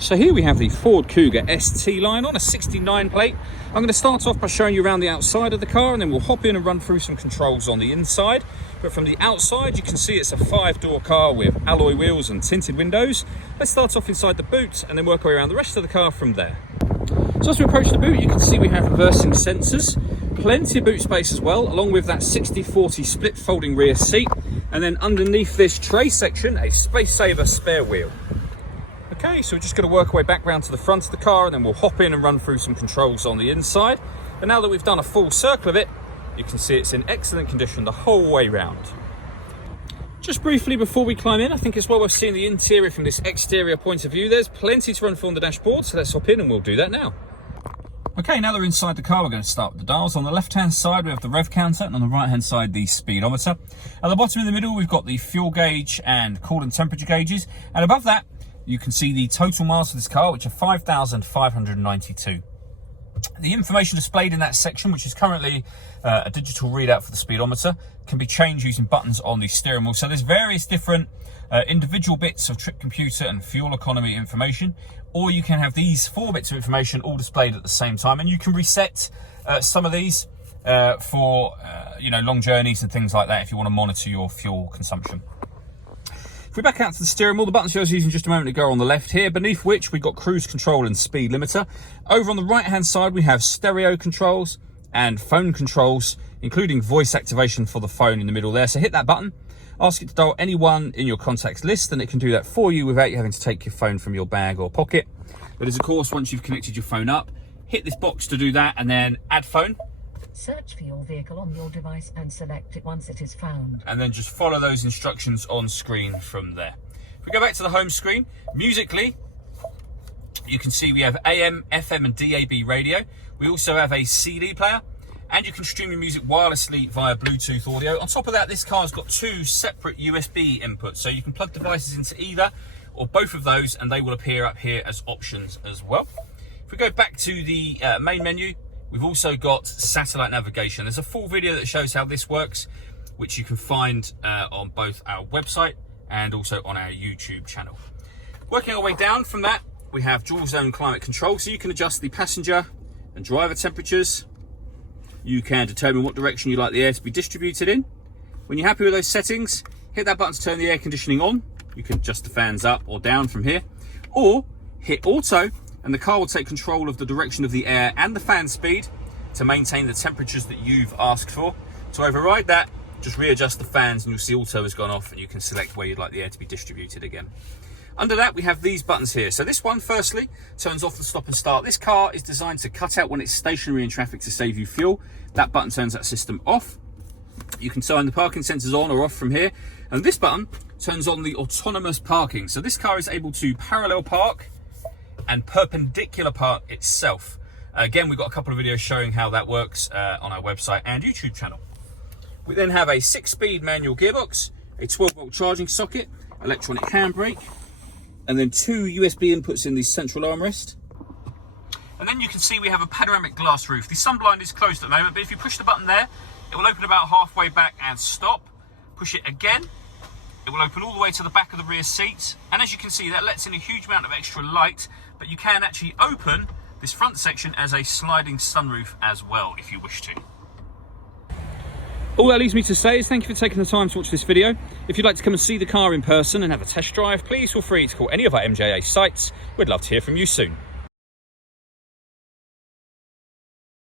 So here we have the Ford Kuga ST line on a 69 plate. I'm going to start off by showing you around the outside of the car, and then we'll hop in and run through some controls on the inside. But from the outside, you can see it's a 5-door car with alloy wheels and tinted windows. Let's start off inside the boot and then work our way around the rest of the car from there. So as we approach the boot, you can see we have reversing sensors, plenty of boot space as well, along with that 60/40 split folding rear seat. And then underneath this tray section, a space saver spare wheel. Okay, so we're just going to work our way back round to the front of the car, and then we'll hop in and run through some controls on the inside. But now that we've done a full circle of it, you can see it's in excellent condition the whole way round. Just briefly before we climb in, I think it's well worth seeing the interior from this exterior point of view. There's plenty to run through on the dashboard, so let's hop in and we'll do that now. Okay, now that we're inside the car, we're going to start with the dials. On the left-hand side, we have the rev counter, and on the right-hand side, the speedometer. At the bottom in the middle, we've got the fuel gauge and coolant temperature gauges. And above that, you can see the total miles for this car, which are 5,592. The information displayed in that section, which is currently a digital readout for the speedometer, can be changed using buttons on the steering wheel. So there's various different individual bits of trip computer and fuel economy information, or you can have these 4 bits of information all displayed at the same time, and you can reset some of these for long journeys and things like that if you want to monitor your fuel consumption. If we back out to the steering wheel, the buttons I was using just a moment ago are on the left here, beneath which we've got cruise control and speed limiter. Over on the right hand side, we have stereo controls and phone controls, including voice activation for the phone in the middle there. So hit that button, ask it to dial anyone in your contacts list, and it can do that for you without you having to take your phone from your bag or pocket. But as of course, once you've connected your phone up, hit this box to do that, and then add phone. Search for your vehicle on your device and select it once it is found. And then just follow those instructions on screen from there. If we go back to the home screen, musically, you can see we have AM, FM and DAB radio. We also have a CD player, and you can stream your music wirelessly via Bluetooth audio. On top of that, this car's got 2 separate USB inputs, so you can plug devices into either or both of those, and they will appear up here as options as well. If we go back to the main menu, we've also got satellite navigation. There's a full video that shows how this works, which you can find on both our website and also on our YouTube channel. Working our way down from that, we have dual zone climate control, so you can adjust the passenger and driver temperatures. You can determine what direction you'd like the air to be distributed in. When you're happy with those settings, hit that button to turn the air conditioning on. You can adjust the fans up or down from here, or hit auto, and the car will take control of the direction of the air and the fan speed to maintain the temperatures that you've asked for. To override that, just readjust the fans and you'll see auto has gone off, and you can select where you'd like the air to be distributed again. Under that, we have these buttons here. So this one, firstly, turns off the stop and start. This car is designed to cut out when it's stationary in traffic to save you fuel. That button turns that system off. You can turn the parking sensors on or off from here. And this button turns on the autonomous parking. So this car is able to parallel park and perpendicular park itself. Again, we've got a couple of videos showing how that works on our website and YouTube channel. We then have a 6-speed manual gearbox, a 12-volt charging socket, electronic handbrake, and then 2 USB inputs in the central armrest. And then you can see we have a panoramic glass roof. The sunblind is closed at the moment, but if you push the button there, it will open about halfway back and stop. Push it again, it will open all the way to the back of the rear seats. And as you can see, that lets in a huge amount of extra light, but you can actually open this front section as a sliding sunroof as well, if you wish to. All that leaves me to say is thank you for taking the time to watch this video. If you'd like to come and see the car in person and have a test drive, please feel free to call any of our MJA sites. We'd love to hear from you soon.